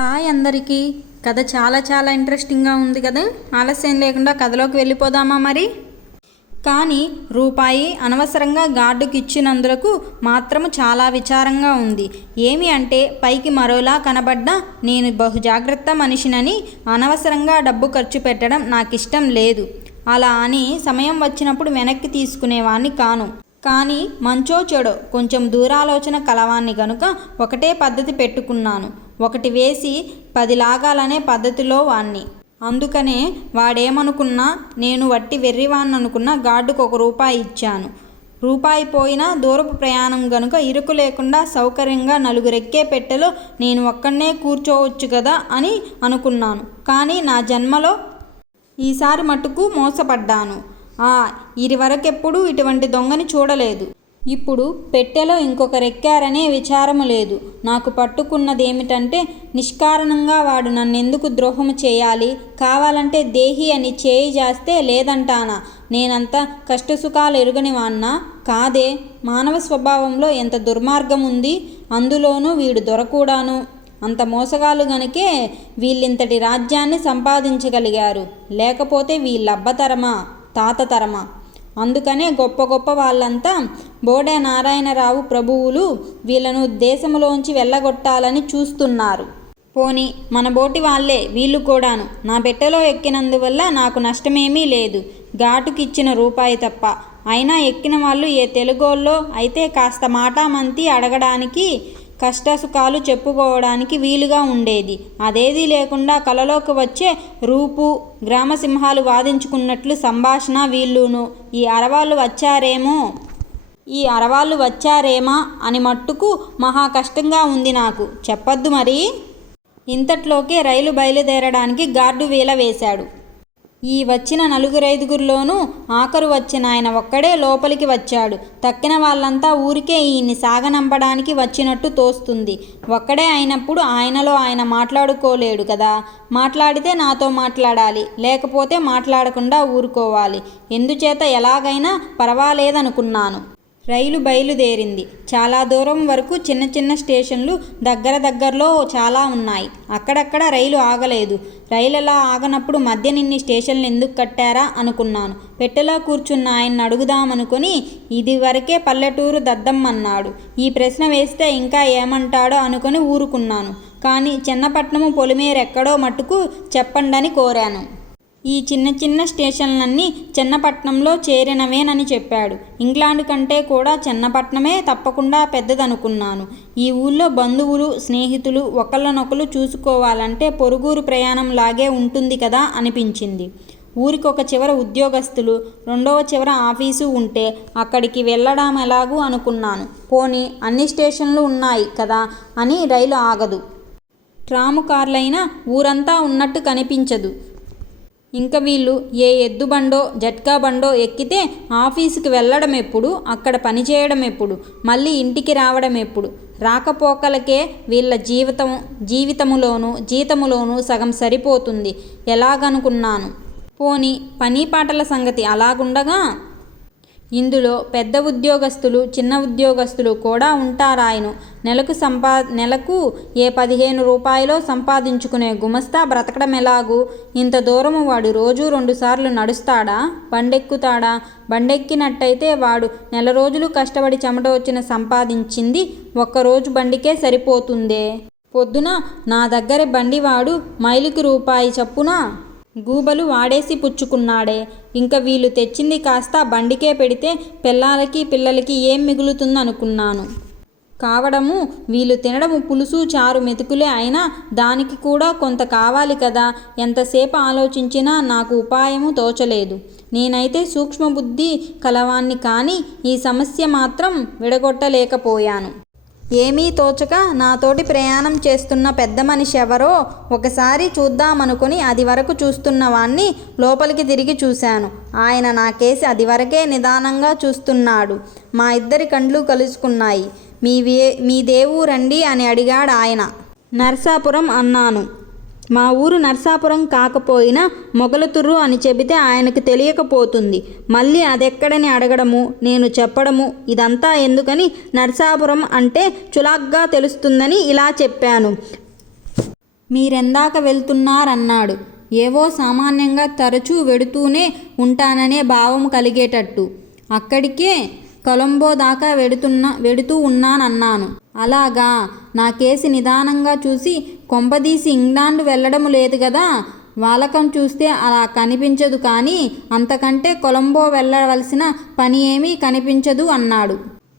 Hi అందరికీ. కథ చాలా చాలా ఇంట్రెస్టింగ్గా ఉంది కదా? ఆలస్యం లేకుండా కథలోకి వెళ్ళిపోదామా మరి? కానీ రూపాయి అనవసరంగా గార్డుకి ఇచ్చినందులకు మాత్రము చాలా విచారంగా ఉంది. ఏమి అంటే పైకి మరోలా కనబడ్డా నేను బహుజాగ్రత్త మనిషినని అనవసరంగా డబ్బు ఖర్చు పెట్టడం నాకు ఇష్టం లేదు. అలా అని సమయం వచ్చినప్పుడు వెనక్కి తీసుకునేవాణ్ణి కాను. కానీ మంచో చెడో కొంచెం దూరాలోచన కలవాన్ని గనుక ఒకటే పద్ధతి పెట్టుకున్నాను. ఒకటి వేసి పది లాగాలనే పద్ధతిలో వాణ్ణి. అందుకనే వాడేమనుకున్నా నేను వట్టి వెర్రివాణ్ణి అనుకున్న గార్డుకు ఒక రూపాయి ఇచ్చాను. రూపాయి పోయినా దూరపు ప్రయాణం గనుక ఇరుకు లేకుండా సౌకర్యంగా నలుగురెక్కే పెట్టెలో నేను ఒక్కడనే కూర్చోవచ్చు కదా అని అనుకున్నాను. కానీ నా జన్మలో ఈసారి మటుకు మోసపడ్డాను. ఆ ఇదివరకెప్పుడూ ఇటువంటి దొంగని చూడలేదు. ఇప్పుడు పెట్టెలో ఇంకొకరెక్కారనే విచారము లేదు. నాకు పట్టుకున్నదేమిటంటే నిష్కారణంగా వాడు నన్నెందుకు ద్రోహము చేయాలి? కావాలంటే దేహి అని చేయి జాస్తే లేదంటానా? నేనంత కష్టసుఖాలు ఎరుగని వాన్నా కాదే మానవ స్వభావంలో ఎంత దుర్మార్గం ఉంది అందులోనూ వీడు దొరకూడాను. అంత మోసగాళ్ళు గనుకే వీళ్ళింతటి రాజ్యాన్ని సంపాదించగలిగారు. లేకపోతే వీళ్ళబ్బతరమా? తాతతరమా? అందుకనే గొప్ప గొప్ప వాళ్ళంతా బోడే నారాయణరావు ప్రభువులు వీళ్ళను దేశంలోంచి వెళ్ళగొట్టాలని చూస్తున్నారు. పోని మన బోటి వాళ్ళే వీళ్ళు కూడాను. నా పెట్టెలో ఎక్కినందువల్ల నాకు నష్టమేమీ లేదు. ఘాటుకిచ్చిన రూపాయి తప్ప. అయినా ఎక్కిన వాళ్ళు ఏ తెలుగోళ్ళో అయితే కాస్త మాటామంతి అడగడానికి కష్టసుఖాలు చెప్పుకోవడానికి వీలుగా ఉండేది. అదేదీ లేకుండా కలలోకి వచ్చే రూపు గ్రామసింహాలు వాదించుకున్నట్లు సంభాషణ వీళ్ళును. ఈ అరవాళ్ళు వచ్చారేమో? ఈ అరవాళ్ళు వచ్చారేమా అని మట్టుకు మహా కష్టంగా ఉంది నాకు. చెప్పద్దు మరి. ఇంతట్లోకే రైలు బయలుదేరడానికి గార్డు వీల వేశాడు. ఈ వచ్చిన నలుగురైదుగురిలోనూ ఆఖరు వచ్చిన ఆయన ఒక్కడే లోపలికి వచ్చాడు. తక్కిన వాళ్ళంతా ఊరికే ఈయన్ని సాగనంపడానికి వచ్చినట్టు తోస్తుంది. ఒక్కడే అయినప్పుడు ఆయనలో ఆయన మాట్లాడుకోలేడు కదా. మాట్లాడితే నాతో మాట్లాడాలి. లేకపోతే మాట్లాడకుండా ఊరుకోవాలి. ఎందుచేత ఎలాగైనా పర్వాలేదనుకున్నాను. రైలు బయలుదేరింది. చాలా దూరం వరకు చిన్న చిన్న స్టేషన్లు దగ్గర దగ్గరలో చాలా ఉన్నాయి. అక్కడక్కడ రైలు ఆగలేదు. రైలు ఎలా ఆగనప్పుడు మధ్య నిన్ని స్టేషన్లు ఎందుకు కట్టారా అనుకున్నాను. పెట్టెలో కూర్చున్న ఆయన్ని అడుగుదామనుకొని ఇది వరకే పల్లెటూరు దద్దమ్మన్నాడు. ఈ ప్రశ్న వేస్తే ఇంకా ఏమంటాడో అనుకొని ఊరుకున్నాను. కానీ చిన్నపట్నము పొలిమేరెక్కడో మట్టుకు చెప్పండని కోరాను. ఈ చిన్న చిన్న స్టేషన్లన్నీ చిన్నపట్నంలో చేరినవేనని చెప్పాడు. ఇంగ్లాండ్ కంటే కూడా చిన్నపట్నమే తప్పకుండా పెద్దదనుకున్నాను. ఈ ఊళ్ళో బంధువులు స్నేహితులు ఒకళ్ళనొకరు చూసుకోవాలంటే పొరుగురు ప్రయాణం లాగే ఉంటుంది కదా అనిపించింది. ఊరికి ఒక చివర ఉద్యోగస్తులు రెండవ చివర ఆఫీసు ఉంటే అక్కడికి వెళ్ళడం ఎలాగూ అనుకున్నాను. పోనీ అన్ని స్టేషన్లు ఉన్నాయి కదా అని రైలు ఆగదు. ట్రాము కార్లైనా ఊరంతా ఉన్నట్టు కనిపించదు. ఇంకా వీళ్ళు ఏ ఎద్దు బండో జట్కా బండో ఎక్కితే ఆఫీసుకి వెళ్ళడం ఎప్పుడు అక్కడ పని చేయడం ఎప్పుడు మళ్ళీ ఇంటికి రావడం ఎప్పుడు రాకపోకలకే వీళ్ళ జీవితం జీవితములోనూ జీతములోనూ సగం సరిపోతుంది. ఎలాగనుకున్నాను? పోని పని పాటల సంగతి అలాగుండగా? ఇందులో పెద్ద ఉద్యోగస్తులు చిన్న ఉద్యోగస్తులు కూడా ఉంటారాయను. నెలకు సంపా నెలకు ఏ పదిహేను రూపాయలో సంపాదించుకునే గుమస్తా బ్రతకడం ఎలాగు? ఇంత దూరము వాడు రోజు రెండుసార్లు నడుస్తాడా? బండెక్కుతాడా? బండెక్కినట్టయితే వాడు నెల రోజులు కష్టపడి చెమట వచ్చిన సంపాదించింది ఒక్కరోజు బండికే సరిపోతుందే. పొద్దున నా దగ్గర బండివాడు మైలుకి రూపాయి చప్పున? గూబలు వాడేసి పుచ్చుకున్నాడే. ఇంక వీళ్ళు తెచ్చింది కాస్త బండికే పెడితే పిల్లలకి పిల్లలకి ఏం మిగులుతుందనుకున్నాను. కావడము వీళ్ళు తినడము పులుసు చారు మెతుకులే అయినా దానికి కూడా కొంత కావాలి కదా. ఎంతసేపు ఆలోచించినా నాకు ఉపాయము తోచలేదు. నేనైతే సూక్ష్మబుద్ధి కలవాన్ని కానీ ఈ సమస్య మాత్రం విడగొట్టలేకపోయాను. ఏమీ తోచక నాతోటి ప్రయాణం చేస్తున్న పెద్ద మనిషి ఎవరో ఒకసారి చూద్దామనుకుని అది వరకు చూస్తున్న వాణ్ణి లోపలికి తిరిగి చూశాను. ఆయన నా కేసి అది వరకే నిదానంగా చూస్తున్నాడు. మా ఇద్దరి కండ్లు కలుసుకున్నాయి. మీ వే మీ దేవూరండి అని అడిగాడు ఆయన నర్సాపురం అన్నాను. మా ఊరు నర్సాపురం కాకపోయినా మొగలతుర్రు అని చెబితే ఆయనకు తెలియకపోతుంది. మళ్ళీ అదెక్కడని అడగడము నేను చెప్పడము ఇదంతా ఎందుకని నర్సాపురం అంటే చులాగ్గా తెలుస్తుందని ఇలా చెప్పాను. మీరెందాక వెళ్తున్నారన్నాడు. ఏవో సామాన్యంగా తరచూ వెడుతూనే ఉంటాననే భావం కలిగేటట్టు. అక్కడికే కొలంబో దాకా వెడుతున్నా వెడుతూ ఉన్నానన్నాను. అలాగా నా కేసు నిదానంగా చూసి కొంపదీసి ఇంగ్లాండ్ వెళ్ళడం లేదు కదా వాలకం చూస్తే అలా కనిపించదు కానీ అంతకంటే కొలంబో వెళ్ళవలసిన పని ఏమీ కనిపించదు అన్నాడు.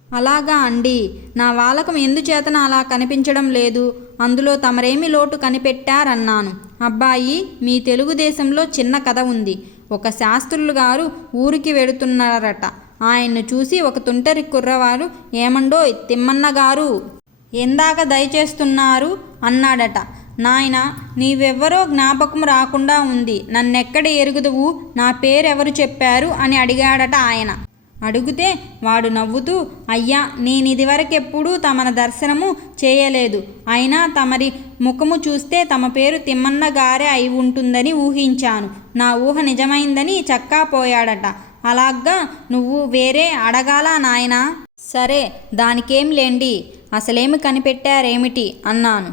అలాగా అండి. నా వాలకం ఎందుచేతన అలా కనిపించడం లేదు? అందులో తమరేమి లోటు కనిపెట్టారన్నాను. అబ్బాయి మీ తెలుగుదేశంలో చిన్న కథ ఉంది. ఒక శాస్త్రులు గారు ఊరికి వెడుతున్నారట. ఆయన్ను చూసి ఒక తుంటరి కుర్రవారు ఏమండోయ్ తిమ్మన్న గారు? ఎందాక దయచేస్తున్నారు? అన్నాడట. నాయన నీవెవ్వరో జ్ఞాపకం రాకుండా ఉంది. నన్నెక్కడ ఎరుగుదువు? నా పేరెవరు చెప్పారు? అని అడిగాడట ఆయన. అడిగితే వాడు నవ్వుతూ అయ్యా నేనిదివరకెప్పుడూ తమన దర్శనము చేయలేదు. అయినా తమరి ముఖము చూస్తే తమ పేరు తిమ్మన్న గారే అయి ఉంటుందని ఊహించాను. నా ఊహ నిజమైందని చక్కా పోయాడట అలాగా నువ్వు వేరే అడగాలా నాయనా? సరే దానికేం లేండి. అసలేమి కనిపెట్టారేమిటి? అన్నాను.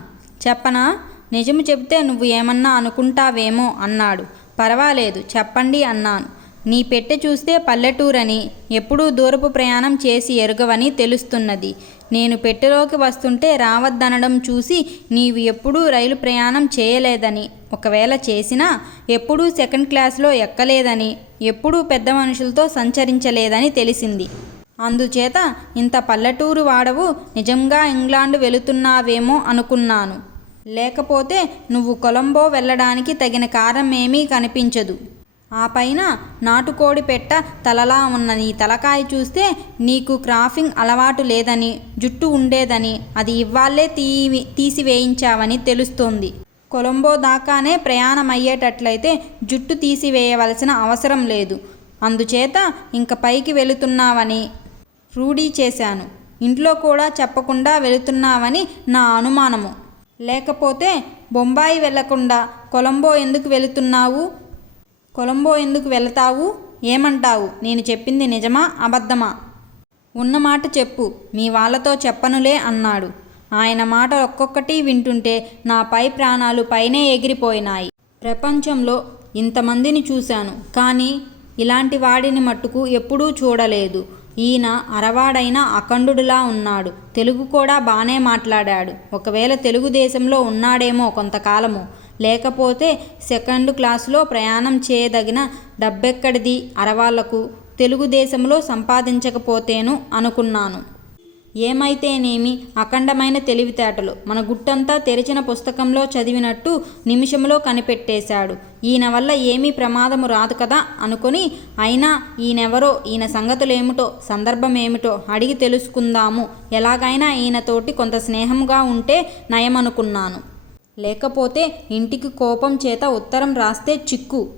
చెప్పనా? నిజము చెబితే నువ్వు ఏమన్నా అనుకుంటావేమో అన్నాడు. పర్వాలేదు చెప్పండి అన్నాను. నీ పెట్టె చూస్తే పల్లెటూరని ఎప్పుడూ దూరపు ప్రయాణం చేసి ఎరుగవని తెలుస్తున్నది. నేను పెట్టెలోకి వస్తుంటే రావద్దనడం చూసి నీవు ఎప్పుడూ రైలు ప్రయాణం చేయలేదని ఒకవేళ చేసినా ఎప్పుడూ సెకండ్ క్లాస్లో ఎక్కలేదని ఎప్పుడూ పెద్ద మనుషులతో సంచరించలేదని తెలిసింది. అందుచేత ఇంత పల్లెటూరు వాడవు నిజంగా ఇంగ్లాండ్ వెళుతున్నావేమో అనుకున్నాను. లేకపోతే నువ్వు కొలంబో వెళ్ళడానికి తగిన కారణం ఏమీ కనిపించదు. ఆ పైన నాటుకోడి పెట్ట తలలా ఉన్న నీ తలకాయ చూస్తే నీకు క్రాఫింగ్ అలవాటు లేదని జుట్టు ఉండేదని అది ఇవ్వాలే తీవి తీసివేయించావని తెలుస్తోంది. కొలంబో దాకానే ప్రయాణం అయ్యేటట్లయితే జుట్టు తీసివేయవలసిన అవసరం లేదు. అందుచేత ఇంక పైకి వెళుతున్నావని రూఢీ చేశాను. ఇంట్లో కూడా చెప్పకుండా వెళుతున్నావని నా అనుమానము. లేకపోతే బొంబాయి వెళ్ళకుండా కొలంబో ఎందుకు వెళుతున్నావు? కొలంబో ఎందుకు వెళతావు? ఏమంటావు? నేను చెప్పింది నిజమా? అబద్ధమా? ఉన్నమాట చెప్పు. మీ వాళ్ళతో చెప్పనులే అన్నాడు. ఆయన మాట ఒక్కొక్కటి వింటుంటే నా పై ప్రాణాలు పైనే ఎగిరిపోయినాయి. ప్రపంచంలో ఇంతమందిని చూశాను. కానీ ఇలాంటి వాడిని మట్టుకు ఎప్పుడూ చూడలేదు. ఈయన అరవాడైన అఖండుడులా ఉన్నాడు. తెలుగు కూడా బాగానే మాట్లాడాడు. ఒకవేళ తెలుగుదేశంలో ఉన్నాడేమో కొంతకాలము. లేకపోతే సెకండ్ క్లాసులో ప్రయాణం చేయదగిన డబ్బెక్కడిది అరవాళ్ళకు తెలుగుదేశంలో సంపాదించకపోతేను అనుకున్నాను. ఏమైతేనేమి అఖండమైన తెలివితేటలు. మన గుట్టంతా తెరిచిన పుస్తకంలో చదివినట్టు నిమిషంలో కనిపెట్టేశాడు. ఈయన వల్ల ఏమీ ప్రమాదము రాదు కదా అనుకొని అయినా ఈయనెవరో ఈయన సంగతులేమిటో సందర్భమేమిటో అడిగి తెలుసుకుందాము. ఎలాగైనా ఈయనతోటి కొంత స్నేహంగా ఉంటే నయమనుకున్నాను. లేకపోతే ఇంటికి కోపం చేత ఉత్తరం రాస్తే చిక్కు.